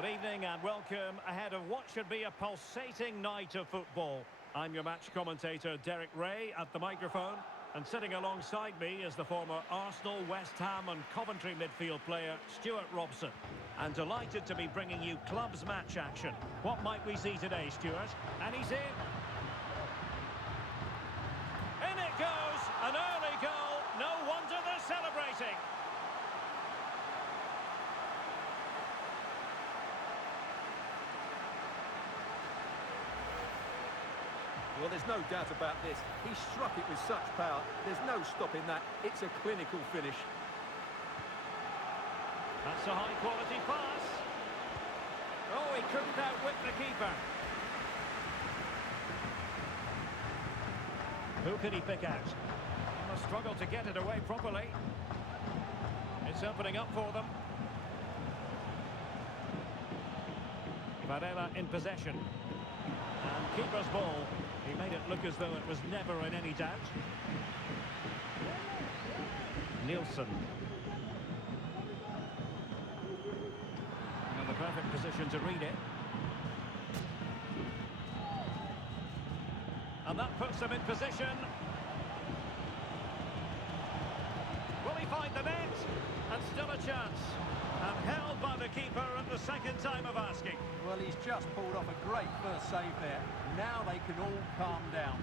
Good evening and welcome ahead of what should be a pulsating night of football. I'm your match commentator Derek Ray at the microphone, and sitting alongside me is the former Arsenal, West Ham and Coventry midfield player Stuart Robson. And delighted to be bringing you clubs match action. What might we see today, Stuart? And he's in. In it goes, an early goal. No wonder they're celebrating. Well, there's no doubt about this. He struck it with such power. There's no stopping that. It's a clinical finish. That's a high-quality pass. Oh, he couldn't outwit the keeper. Who can he pick out? A struggle to get it away properly. It's opening up for them. Varela in possession. And keeper's ball. He made it look as though it was never in any doubt. Nielsen. In the perfect position to read it. And that puts them in position. Will he find the net? And still a chance. And held by the keeper at the second time of asking. Well, he's just pulled off a great first save there. Now they can all calm down.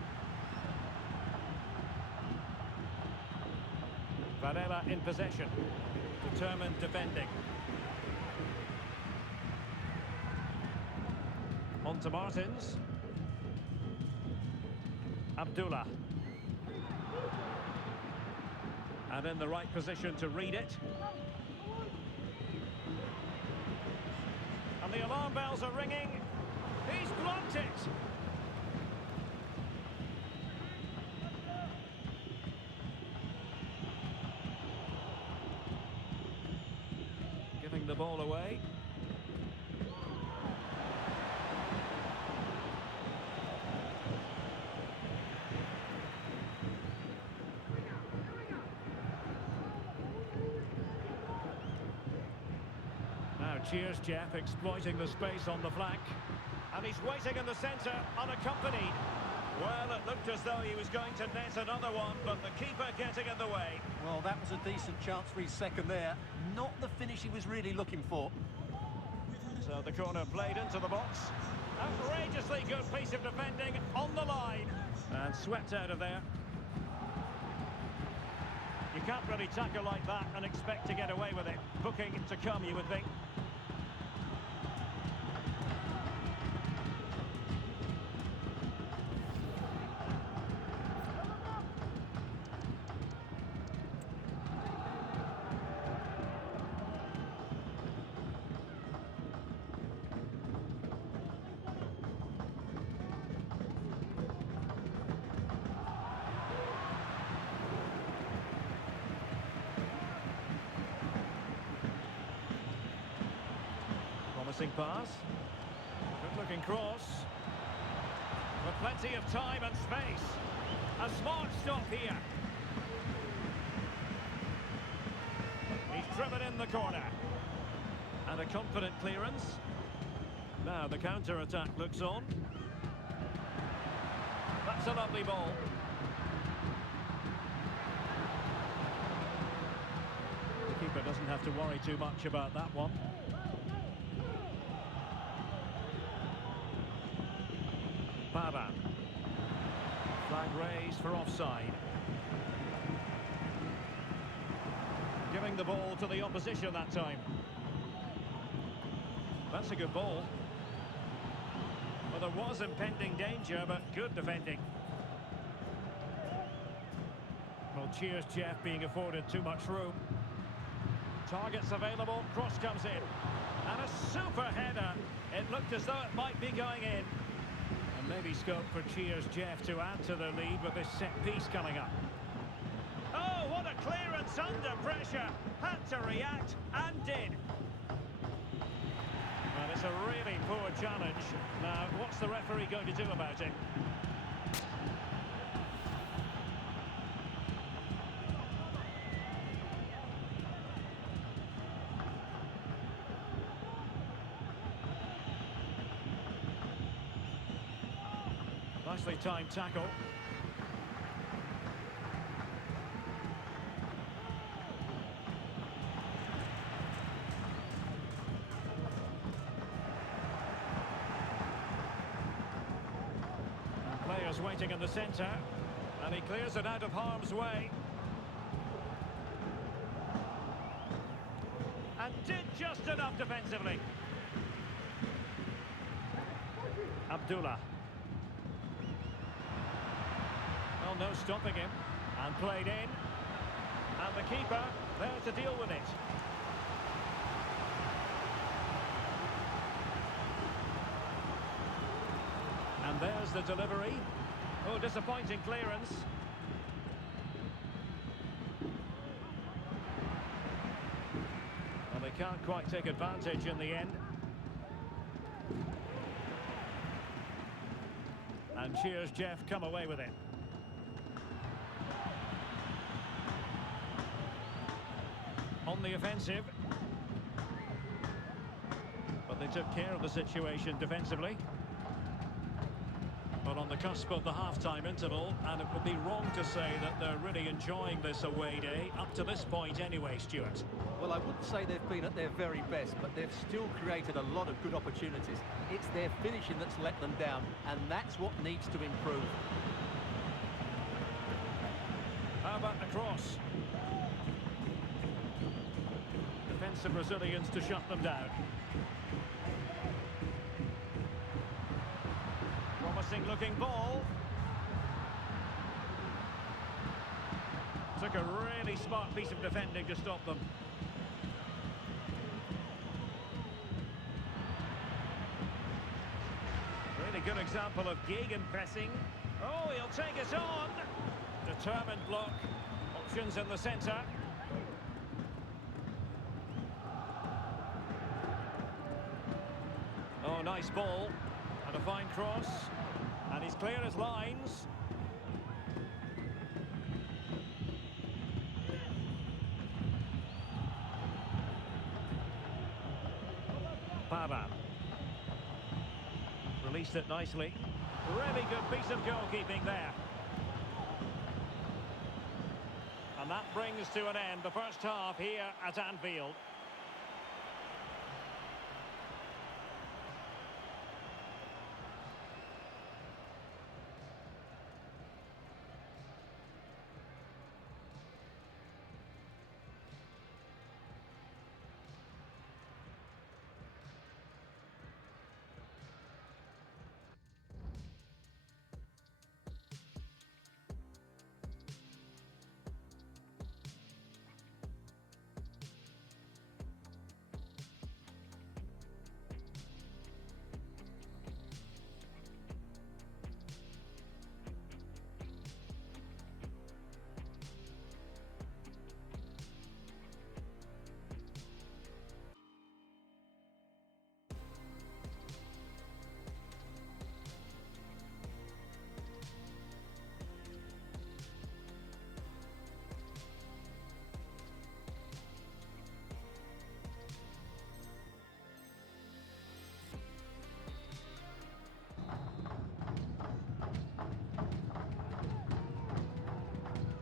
Varela in possession. Determined defending. On to Martins. Abdullah. And in the right position to read it. And the alarm bells are ringing. He's blocked it. Giving the ball away. Now, cheers, Jeff, exploiting the space on the flank. And he's waiting in the centre, unaccompanied. Well, it looked as though he was going to net another one, but the keeper getting in the way. Well, that was a decent chance for his second there. Not the finish he was really looking for. So the corner played into the box. Outrageously good piece of defending on the line. And swept out of there. You can't really tackle like that and expect to get away with it. Booking to come, you would think. Promising pass. Good looking cross. With plenty of time and space. A smart stop here. He's driven in the corner. And a confident clearance. Now the counter-attack looks on. That's a lovely ball. The keeper doesn't have to worry too much about that one. Baba. Flag raised for offside. Giving the ball to the opposition that time. That's a good ball. Well, there was impending danger, but good defending. Well, cheers, Jeff, being afforded too much room. Targets available, cross comes in. And a super header. It looked as though it might be going in. And maybe scope for cheers, Jeff, to add to the lead with this set piece coming up. Oh, what a clearance under pressure. Had to react and did. Well, it's a really poor challenge. Now, what's the referee going to do about it? Nicely timed tackle. And players waiting in the centre. And he clears it out of harm's way. And did just enough defensively. Abdullah. Well, no stopping him. And played in. And the keeper there to deal with it. And there's the delivery. Oh, disappointing clearance. Well, they can't quite take advantage in the end. And Cheers Jeff come away with it. On the offensive. But they took care of the situation defensively. But on the cusp of the half-time interval, and it would be wrong to say that they're really enjoying this away day, up to this point anyway, Stuart. Well, I wouldn't say they've been at their very best, but they've still created a lot of good opportunities. It's their finishing that's let them down, and that's what needs to improve. How about the cross? Defensive Brazilians to shut them down. Promising looking ball. Took a really smart piece of defending to stop them. Really good example of gegenpressing. Oh, he'll take it on. Determined block. Options in the centre. Oh, nice ball. And a fine cross. And he's clear as lines. Pava. Released it nicely. Really good piece of goalkeeping there. And that brings to an end the first half here at Anfield.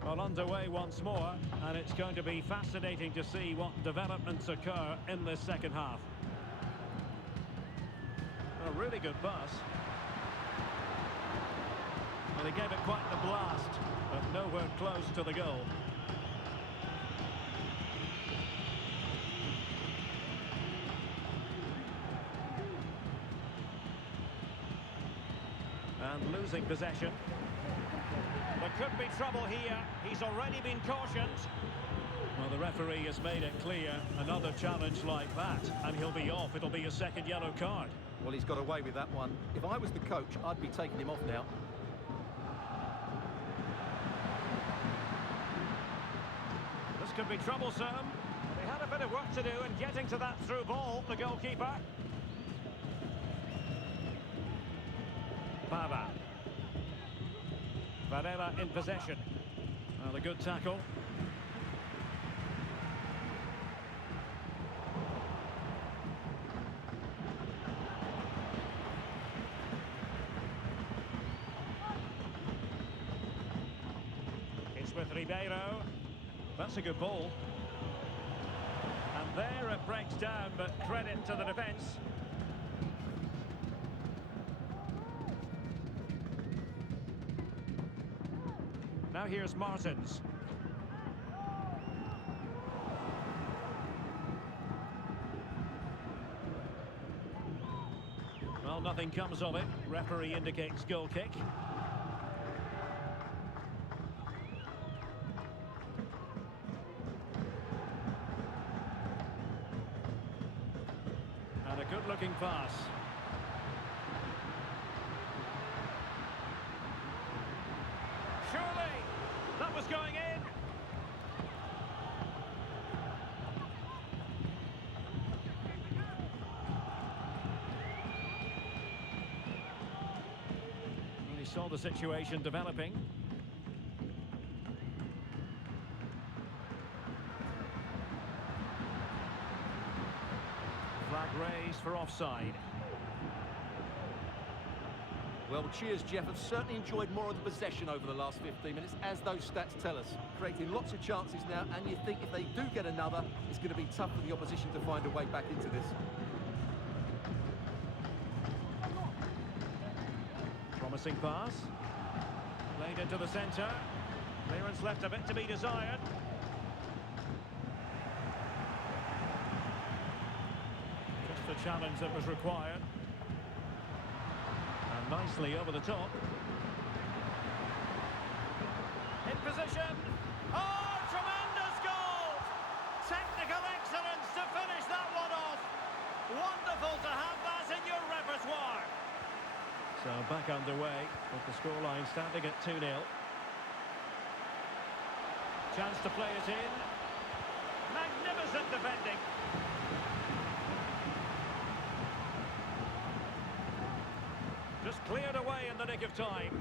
Well, underway once more, and it's going to be fascinating to see what developments occur in this second half. A really good pass. Well, he gave it quite the blast, but nowhere close to the goal. And losing possession. There could be trouble here. He's already been cautioned. Well, the referee has made it clear. Another challenge like that, and he'll be off. It'll be a second yellow card. Well, he's got away with that one. If I was the coach, I'd be taking him off now. This could be troublesome. They had a bit of work to do in getting to that through ball, the goalkeeper. Pava. Varela in possession. Well, a good tackle. with Ribeiro. That's a good ball. And there it breaks down, but credit to the defence. Now here's Martins. Well, nothing comes of it. Referee indicates goal kick. And a good-looking pass. Surely, that was going in. And he saw the situation developing. Flag raised for offside. Well, cheers, Jeff, have certainly enjoyed more of the possession over the last 15 minutes, as those stats tell us. Creating lots of chances now, and you think if they do get another, it's going to be tough for the opposition to find a way back into this. Promising pass. Played into the centre. Clearance left a bit to be desired. Just the challenge that was required. And nicely over the top. In position. Oh, tremendous goal! Technical excellence to finish that one off. Wonderful to have that in your repertoire. So back underway with the scoreline standing at 2-0. Chance to play it in. Magnificent defending. Just cleared away in the nick of time.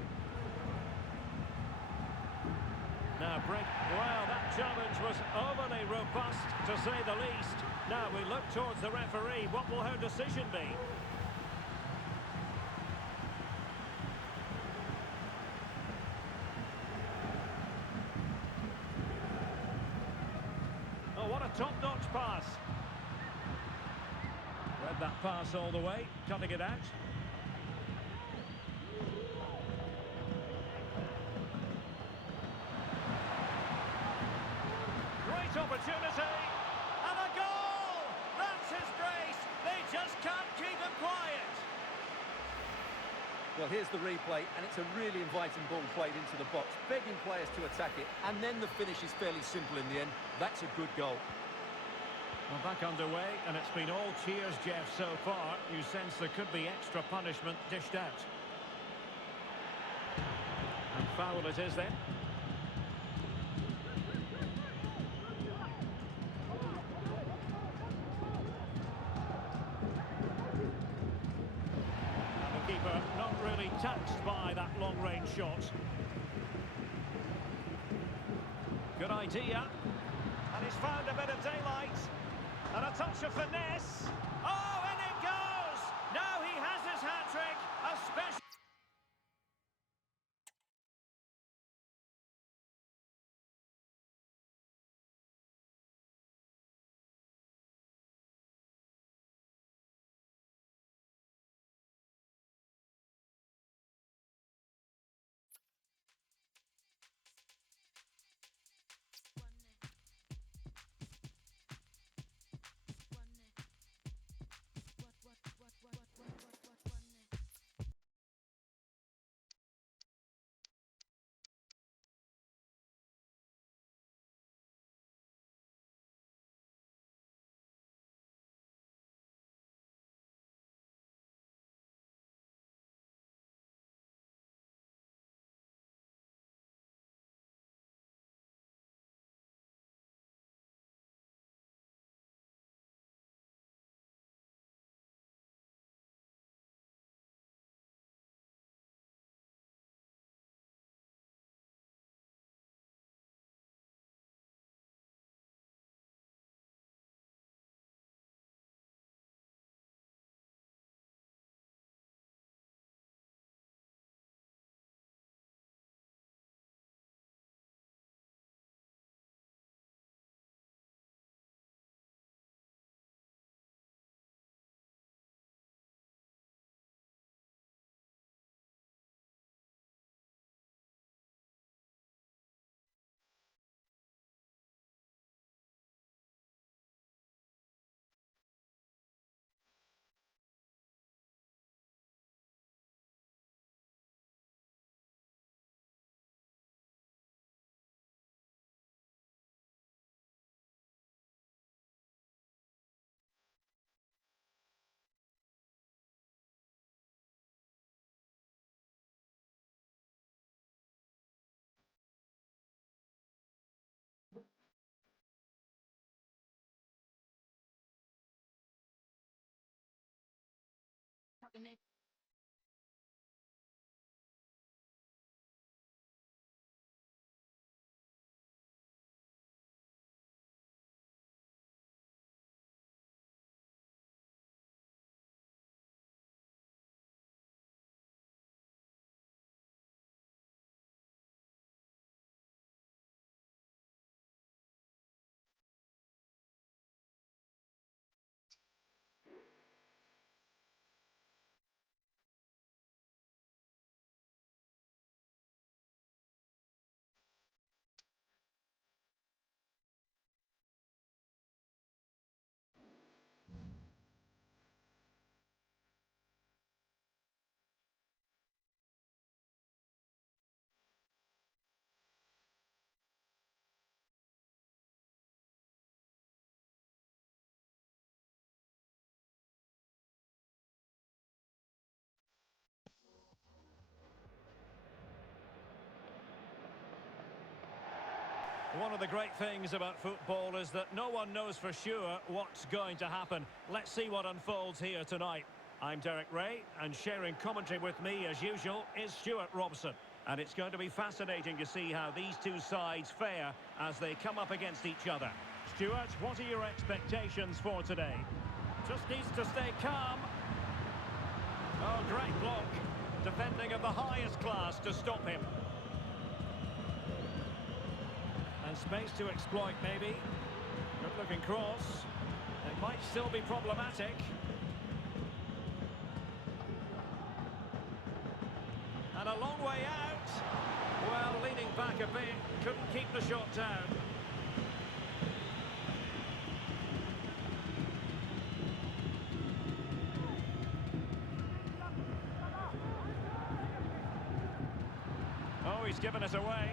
Now break. Well, that challenge was overly robust, to say the least. Now we look towards the referee. What will her decision be? Oh, what a top-notch pass. Read that pass all the way, cutting it out. Opportunity and a goal! That's his brace. They just can't keep him quiet. Well, here's the replay, and it's a really inviting ball played into the box, begging players to attack it, and then the finish is fairly simple in the end. That's a good goal. Well, back underway, and it's been all cheers, Jeff, so far. You sense there could be extra punishment dished out. And foul it is then. Not really touched by that long-range shot. Good idea. And he's found a bit of daylight. And a touch of finesse. Oh, and it goes! Now he has his hat-trick. A special... One of the great things about football is that no one knows for sure what's going to happen. Let's see what unfolds here tonight. I'm Derek Ray, and sharing commentary with me, as usual, is Stuart Robson. And it's going to be fascinating to see how these two sides fare as they come up against each other. Stuart, what are your expectations for today? Just needs to stay calm. Oh, great block. Defending of the highest class to stop him. And space to exploit, maybe. Good-looking cross. It might still be problematic. And a long way out. Well, leaning back a bit. Couldn't keep the shot down. Oh, he's given it away.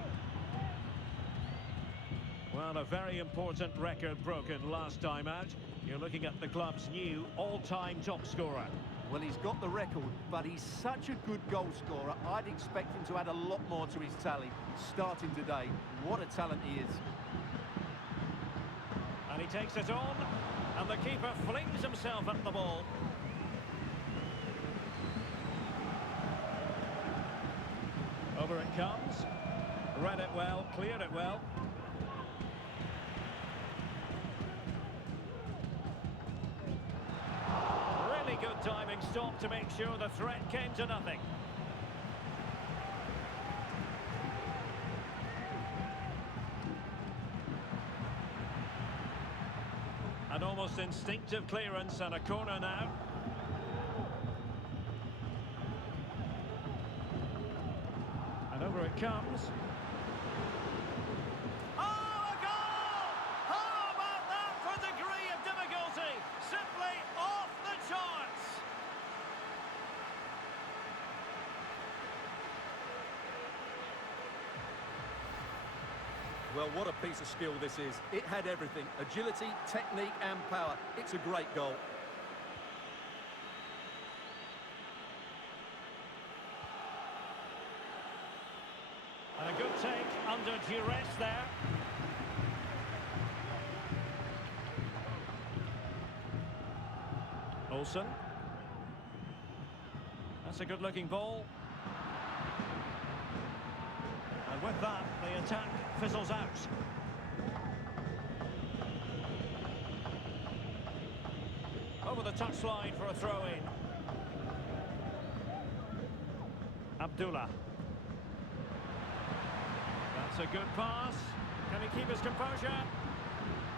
Well, a very important record broken last time out. You're looking at the club's new all-time top scorer. Well, he's got the record, but he's such a good goal scorer. I'd expect him to add a lot more to his tally. Starting today, what a talent he is. And he takes it on, and the keeper flings himself at the ball. Over it comes. Read it well, cleared it well. Good timing stop to make sure the threat came to nothing. An almost instinctive clearance and a corner now. And over it comes. Well, what a piece of skill this is. It had everything. Agility, technique and power. It's a great goal. And a good take under duress there. Olsen. That's a good-looking ball. And with that, the attack fizzles out. Over the touchline for a throw-in. Abdullah. That's a good pass. Can he keep his composure?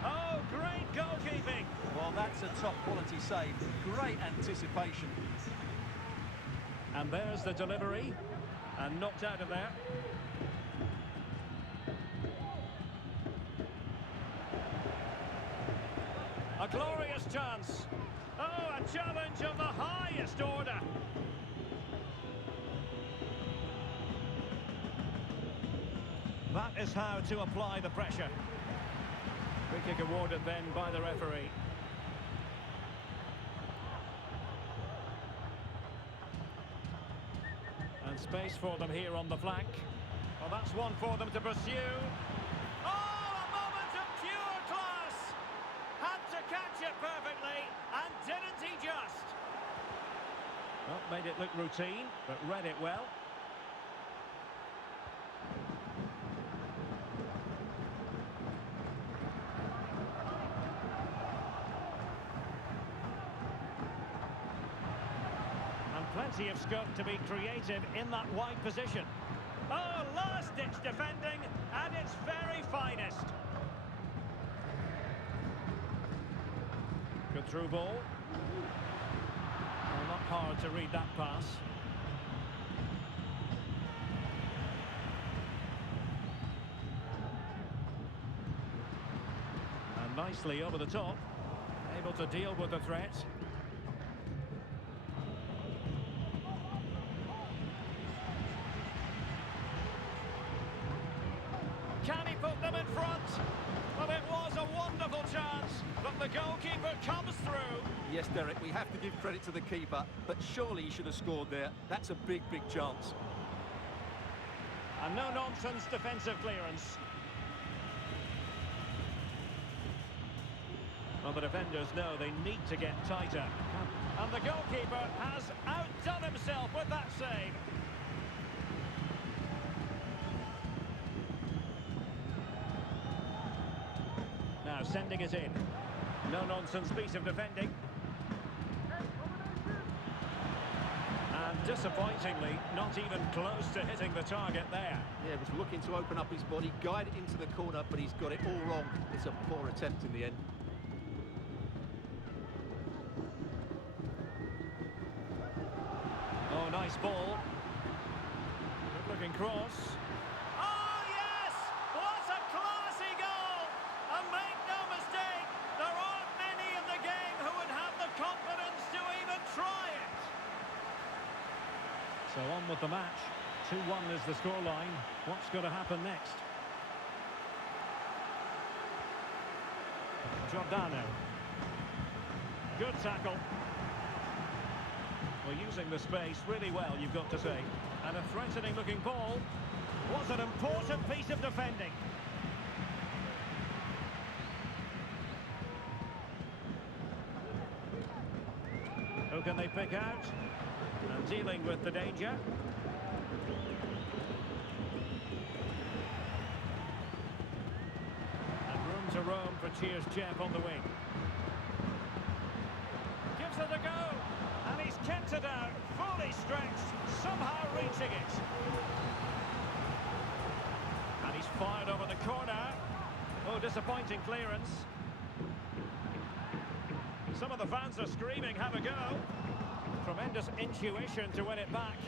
Oh, great goalkeeping. Well, that's a top-quality save. Great anticipation. And there's the delivery. And knocked out of there. A glorious chance. Oh, a challenge of the highest order. That is how to apply the pressure. Free kick awarded then by the referee. And space for them here on the flank. Well, that's one for them to pursue. Oh, a moment of pure class! Had to catch it perfectly, and didn't he just? Well, made it look routine, but read it well. And plenty of scope to be creative in that wide position. Oh, last-ditch defending at its very finest. Good through ball. Well, not hard to read that pass. And nicely over the top. Able to deal with the threat. Can he put them in front? Well, it was a wonderful chance, but the goalkeeper comes through. Yes, Derek, we have to give credit to the keeper, but surely he should have scored there. That's a big, big chance. And no-nonsense defensive clearance. Well, the defenders know they need to get tighter. And the goalkeeper has outdone himself with that save. Now sending it in. No-nonsense piece of defending. And disappointingly, not even close to hitting the target there. Yeah, was looking to open up his body, guide it into the corner, but he's got it all wrong. It's a poor attempt in the end. Oh, nice ball. Good-looking cross. Oh, yes! What a classy goal! And make no mistake, there aren't many in the game who would have the confidence to even try it. So on with the match. 2-1 is the scoreline. What's going to happen next? Giordano. Good tackle. Well, using the space really well, you've got to say. And a threatening-looking ball. Was an important piece of defending. Who can they pick out? And dealing with the danger. And room to roam for Cheers Jeff on the wing. Gives it a go. And he's kept it out, fully stretched, somehow reaching it. And he's fired over the corner. Oh, disappointing clearance. Some of the fans are screaming, have a go. Tremendous intuition to win it back.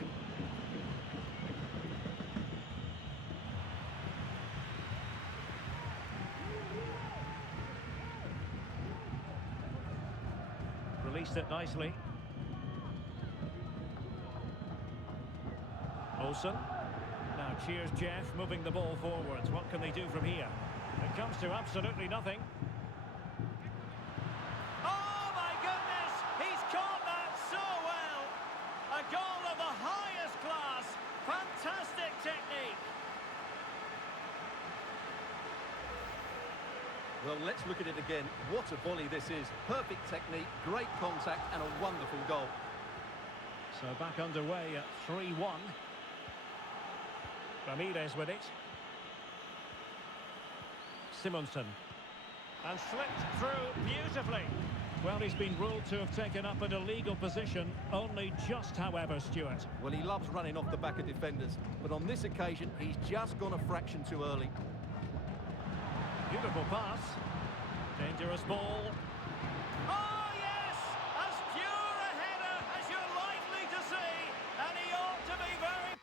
Released it nicely. Olsen. Now Cheers Jeff moving the ball forwards. What can they do from here? It comes to absolutely nothing. Oh my goodness! He's caught that so well! A goal of the highest class. Fantastic technique. Well, let's look at it again. What a volley this is. Perfect technique, great contact, and a wonderful goal. So back underway at 3-1. Ramirez with it. Simonsen. And slipped through beautifully. Well, he's been ruled to have taken up an illegal position, only just, however, Stuart. Well, he loves running off the back of defenders, but on this occasion, he's just gone a fraction too early. Beautiful pass. Dangerous ball. Oh, yes! As pure a header as you're likely to see. And he ought to be very...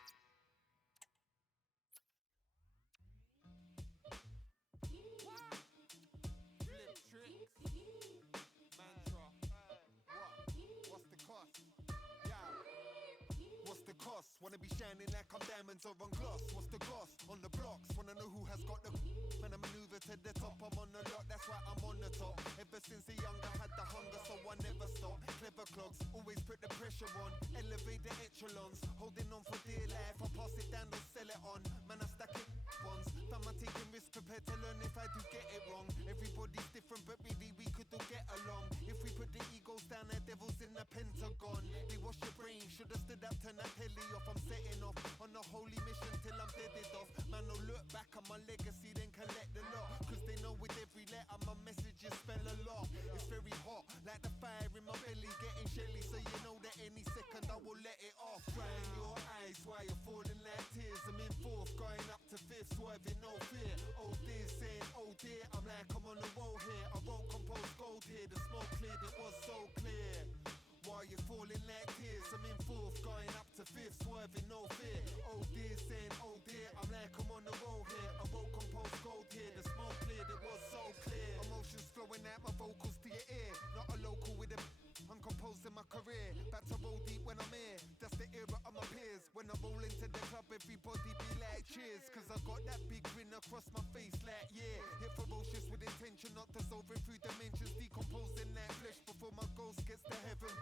Wanna be shining like I'm diamonds or on gloss. What's the gloss? On the blocks. Wanna know who has got the... When I maneuver to the top, I'm on the lot. That's why I'm on the top. Ever since a young I had the hunger, so I never stop. Clever clogs, always put the pressure on. Elevate the echelons. Holding on for dear life. I pass it down, don't sell it on. Man, I stack it bonds. Fam, I taking risks, prepared to learn if I do get it wrong. Everybody's different, but really we could all get along. If we put the egos down, the devil's in the Pentagon. They wash your brain, my legacy, then collect the lot. Cause they know with every letter my messages spell a lot. It's very hot, like the fire in my belly, getting shelly. So you know that any second I will let it off. Drying your eyes while you're falling like tears. I'm in fourth, going up to fifth, swerving no fear. Oh dear, saying oh dear, I'm like I'm on the roll here. I wrote composed gold here, the smoke cleared, it was so clear. While you're falling like tears, I'm in fourth, going up to fifth, swerving no fear. Oh dear, saying oh dear, I'm like I'm on the roll here. I wrote composed gold here, the smoke cleared, it was so clear. Emotions flowing out my vocals to your ear. Not a local with a uncomposed in my career. Back to roll deep when I'm here. That's the era of my peers. When I roll into the club, everybody be like cheers. Cause I got that big grin across my face like yeah. Hit ferocious with intention, not dissolving through dimensions. Decomposing like flesh before my ghost gets to heaven.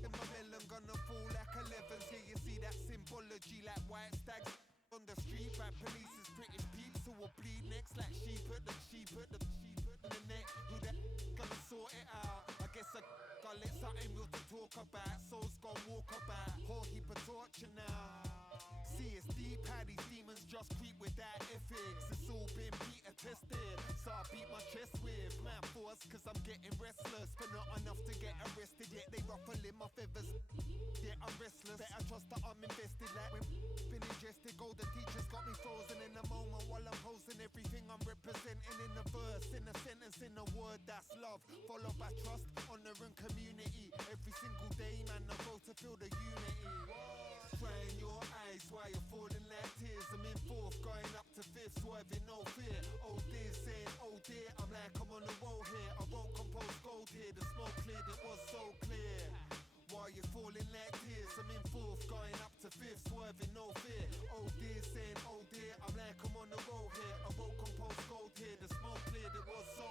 In my melon gonna fall like 11s. Here you see that symbology like white stags on the street. Bad police is British peeps who will bleed next like sheep at the in the neck. Who that gonna sort it out? I guess I gotta let something real to talk about. Souls gonna walk about. Whole heap of torture now. See it's deep how these demons just creep without ethics. It's all been beta tested, so I beat my chest with my force. Cause I'm getting restless, but not enough to get arrested. Yet they ruffling my feathers. Yeah, I'm restless. Better trust that I'm invested. Like when been ingested, golden teachers got me frozen in a moment while I'm posing everything I'm representing in a verse, in a sentence, in a word. That's love, followed by trust, honor and community. Every single day, man, I go to feel the unity. Crying your eyes while you're falling like tears. I'm in fourth, going up to fifth, swerving no fear. Oh dear, saying oh dear, I'm like I'm on the roll here. I wrote composed gold here, the smoke cleared, it was so clear. While you're falling like tears, I'm in fourth, going up to fifth, swerving no fear. Oh dear, saying oh dear, I'm like I'm on the roll here. I wrote composed gold here, the smoke cleared, it was so